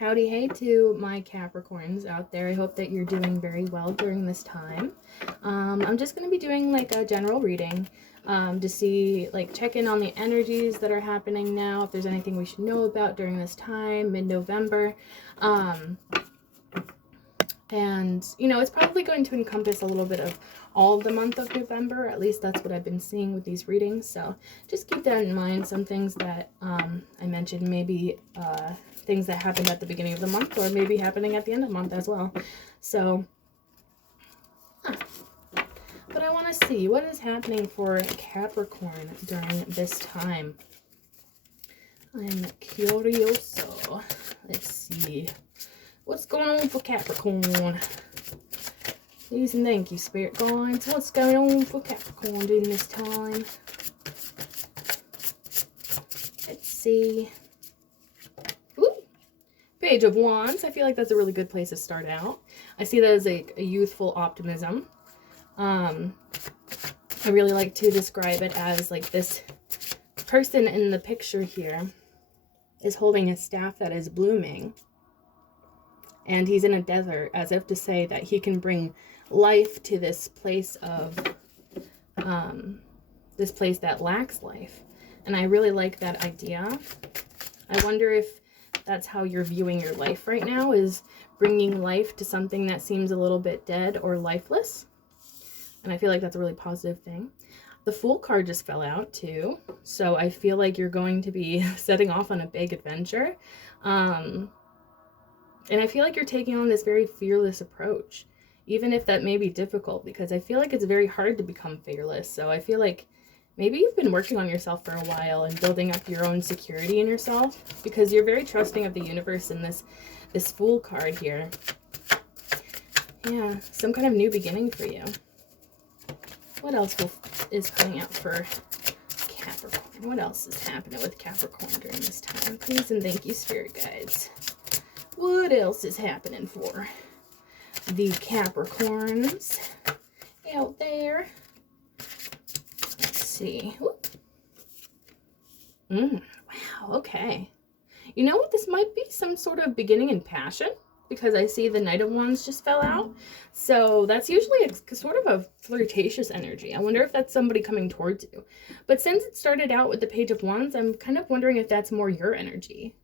Howdy hey to my Capricorns out there. I hope that you're doing very well during this time. I'm just going to be doing like a general reading to see, like, check in on the energies that are happening now, if there's anything we should know about during this time, mid-November. And, you know, it's probably going to encompass a little bit of all the month of November. At least that's what I've been seeing with these readings. So just keep that in mind. Some things that I mentioned, maybe things that happened at the beginning of the month or maybe happening at the end of the month as well. So, but I want to see what is happening for Capricorn during this time. I'm curioso. Let's see. What's going on for Capricorn? Please and thank you, Spirit Guides. What's going on for Capricorn during this time? Let's see. Ooh. Page of Wands. I feel like that's a really good place to start out. I see that as a youthful optimism. I really like to describe it as like this person in the picture here is holding a staff that is blooming. And he's in a desert, as if to say that he can bring life to this place of, this place that lacks life. And I really like that idea. I wonder if that's how you're viewing your life right now, is bringing life to something that seems a little bit dead or lifeless. And I feel like that's a really positive thing. The Fool card just fell out too. So I feel like you're going to be setting off on a big adventure. And I feel like you're taking on this very fearless approach, even if that may be difficult, because I feel like it's very hard to become fearless. So I feel like maybe you've been working on yourself for a while and building up your own security in yourself, because you're very trusting of the universe in this Fool card here. Yeah, some kind of new beginning for you. What else is coming out for Capricorn? What else is happening with Capricorn during this time? Please and thank you, Spirit Guides. What else is happening for the Capricorns out there? Let's see. Wow, okay. You know what? This might be some sort of beginning in passion, because I see the Knight of Wands just fell out. So that's usually a sort of a flirtatious energy. I wonder if that's somebody coming towards you. But since it started out with the Page of Wands, I'm kind of wondering if that's more your energy.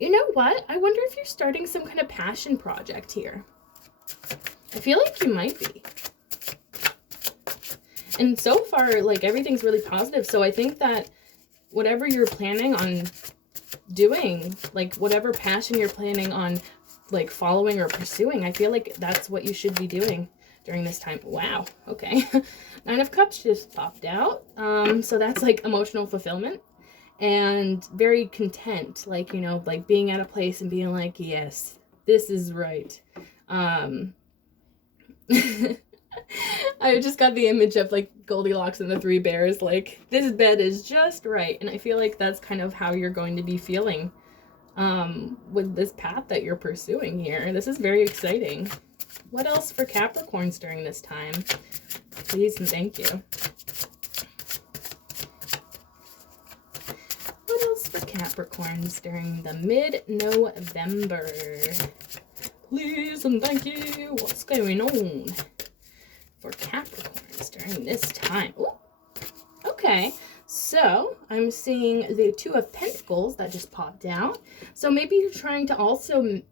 You know what? I wonder if you're starting some kind of passion project here. I feel like you might be. And so far, like, everything's really positive. So I think that whatever you're planning on doing, like whatever passion you're planning on like following or pursuing, I feel like that's what you should be doing during this time. Wow. Okay. 9 of Cups just popped out. So that's like emotional fulfillment. And very content, like, you know, like being at a place and being like, yes, this is right. I just got the image of like Goldilocks and the 3 bears, like, this bed is just right. And I feel like that's kind of how you're going to be feeling with this path that you're pursuing here. This is very exciting. What else for Capricorns during this time? Please and thank you. For Capricorns during the mid-November. Please and thank you. What's going on for Capricorns during this time? Ooh. Okay, so I'm seeing the 2 of Pentacles that just popped out. So maybe you're trying to also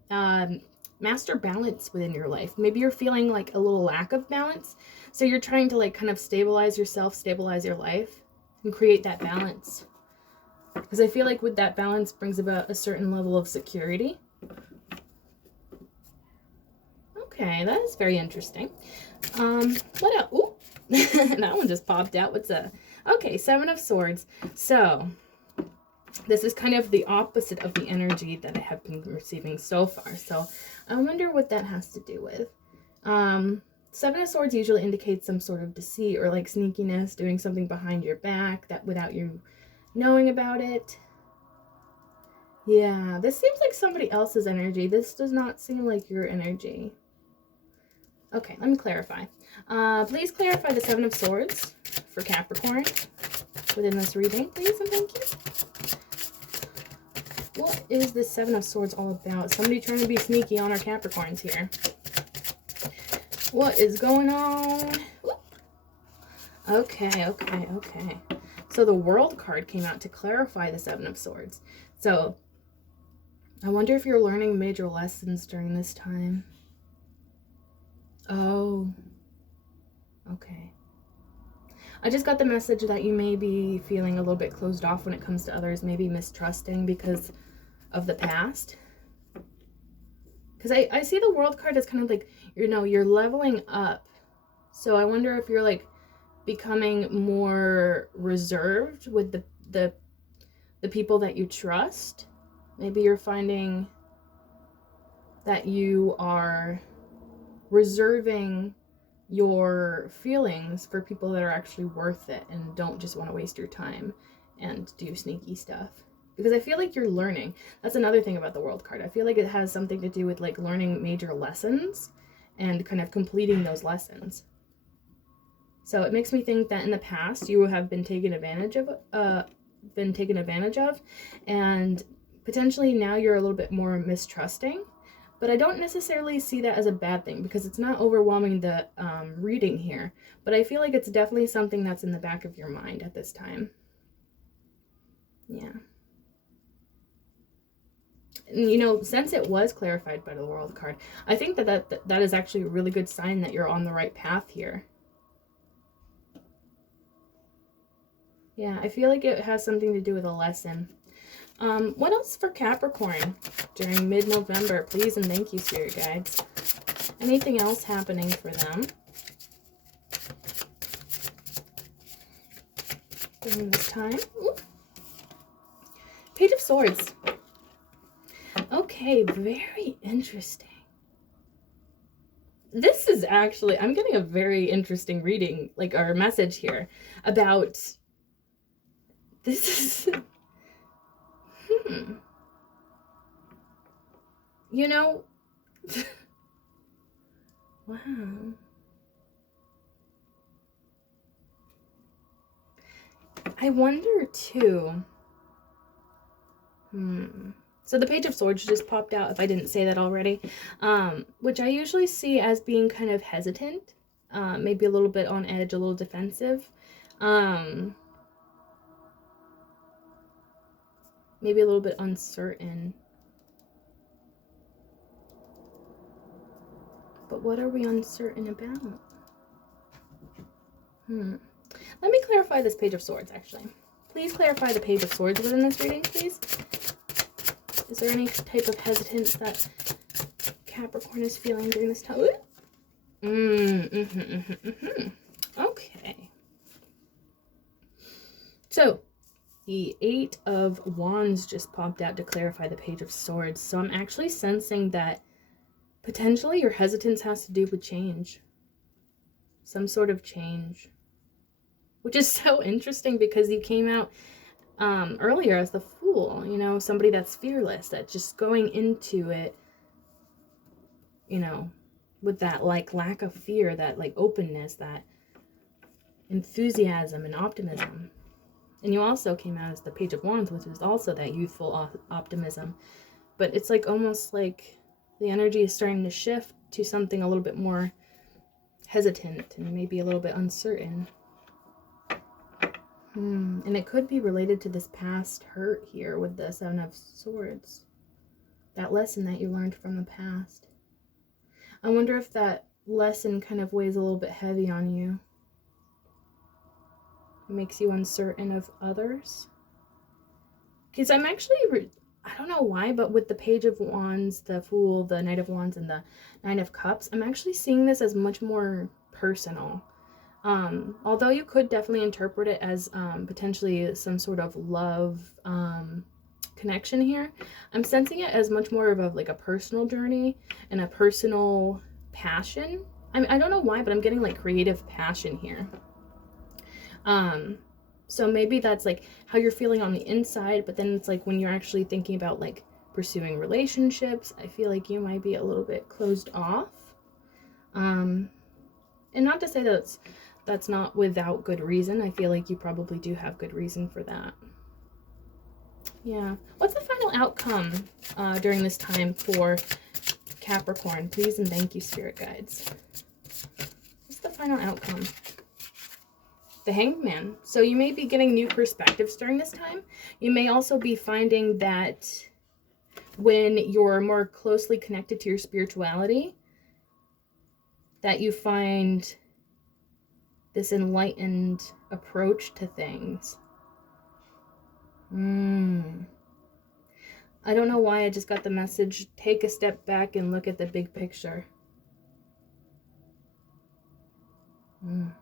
master balance within your life. Maybe you're feeling like a little lack of balance. So you're trying to like kind of stabilize yourself, stabilize your life, and create that balance. Because I feel like with that balance brings about a certain level of security. Okay, that is very interesting. What else? Ooh, that one just popped out. What's that? Okay, 7 of Swords. So this is kind of the opposite of the energy that I have been receiving so far. So I wonder what that has to do with. 7 of Swords usually indicates some sort of deceit or like sneakiness, doing something behind your back that without you knowing about it. Yeah, this seems like somebody else's energy. This does not seem like your energy. Okay, let me clarify. Please clarify the 7 of Swords for Capricorn within this reading, please, and thank you. What is the Seven of Swords all about? Somebody trying to be sneaky on our Capricorns here. What is going on? Okay. So the World card came out to clarify the Seven of Swords. So I wonder if you're learning major lessons during this time. Oh, okay. I just got the message that you may be feeling a little bit closed off when it comes to others, maybe mistrusting because of the past. Because I see the World card as kind of like, you know, you're leveling up. So I wonder if you're like becoming more reserved with the people that you trust. Maybe you're finding that you are reserving your feelings for people that are actually worth it and don't just want to waste your time and do sneaky stuff. Because I feel like you're learning. That's another thing about the World card. I feel like it has something to do with like learning major lessons and kind of completing those lessons. So it makes me think that in the past you have been taken advantage of, and potentially now you're a little bit more mistrusting. But I don't necessarily see that as a bad thing because it's not overwhelming the reading here. But I feel like it's definitely something that's in the back of your mind at this time. Yeah. And, you know, since it was clarified by the World card, I think that is actually a really good sign that you're on the right path here. Yeah, I feel like it has something to do with a lesson. What else for Capricorn during mid-November? Please and thank you, Spirit Guides. Anything else happening for them during this time? Ooh. Page of Swords. Okay, very interesting. This is actually, I'm getting a very interesting reading, like, or message here about, this is, you know, wow. I wonder too, so the Page of Swords just popped out, if I didn't say that already, which I usually see as being kind of hesitant, maybe a little bit on edge, a little defensive, maybe a little bit uncertain. But what are we uncertain about? Let me clarify this Page of Swords, actually. Please clarify the Page of Swords within this reading, please. Is there any type of hesitance that Capricorn is feeling during this time? Okay. So, the Eight of Wands just popped out to clarify the Page of Swords. So I'm actually sensing that potentially your hesitance has to do with change. Some sort of change. Which is so interesting because you came out earlier as the Fool, you know, somebody that's fearless, that's just going into it, you know, with that like lack of fear, that like openness, that enthusiasm and optimism. And you also came out as the Page of Wands, which is also that youthful optimism. But it's like almost like the energy is starting to shift to something a little bit more hesitant and maybe a little bit uncertain. And it could be related to this past hurt here with the Seven of Swords. That lesson that you learned from the past. I wonder if that lesson kind of weighs a little bit heavy on you. It makes you uncertain of others. Because I'm actually, I don't know why, but with the Page of Wands, the Fool, the Knight of Wands, and the Nine of Cups, I'm actually seeing this as much more personal. Although you could definitely interpret it as potentially some sort of love connection here, I'm sensing it as much more of like a personal journey and a personal passion. I don't know why, but I'm getting like creative passion here. So maybe that's like how you're feeling on the inside, but then it's like when you're actually thinking about like pursuing relationships, I feel like you might be a little bit closed off. And not to say that that's not without good reason. I feel like you probably do have good reason for that. Yeah. What's the final outcome during this time for Capricorn? Please and thank you, Spirit Guides. What's the final outcome? The Hanged Man. So you may be getting new perspectives during this time. You may also be finding that when you're more closely connected to your spirituality, that you find this enlightened approach to things. I don't know why I just got the message, take a step back and look at the big picture. And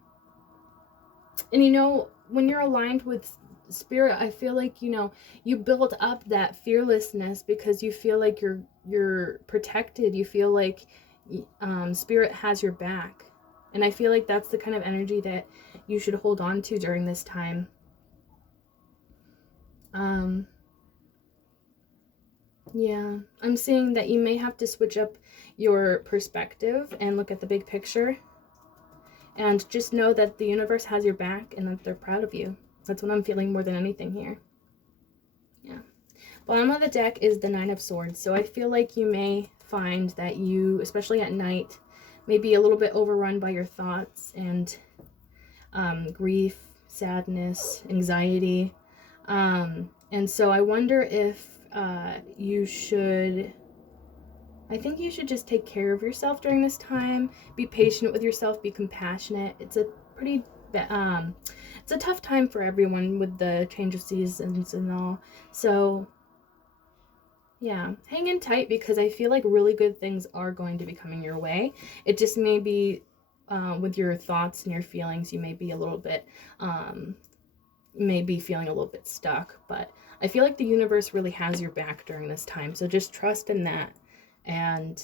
you know, when you're aligned with Spirit, I feel like, you know, you build up that fearlessness because you feel like you're protected. You feel like Spirit has your back. And I feel like that's the kind of energy that you should hold on to during this time. Yeah, I'm seeing that you may have to switch up your perspective and look at the big picture. And just know that the universe has your back and that they're proud of you. That's what I'm feeling more than anything here. Yeah. Bottom of the deck is the Nine of Swords. So I feel like you may find that you, especially at night, may be a little bit overrun by your thoughts and grief, sadness, anxiety. And so I wonder if you should... I think you should just take care of yourself during this time. Be patient with yourself. Be compassionate. It's a pretty, it's a tough time for everyone with the change of seasons and all. So, yeah, hang in tight because I feel like really good things are going to be coming your way. It just may be with your thoughts and your feelings, you may be a little bit, maybe feeling a little bit stuck. But I feel like the universe really has your back during this time. So just trust in that. And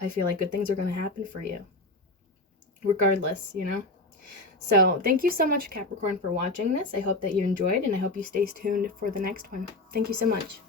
I feel like good things are going to happen for you, regardless, you know. So thank you so much, Capricorn, for watching this. I hope that you enjoyed, and I hope you stay tuned for the next one. Thank you so much.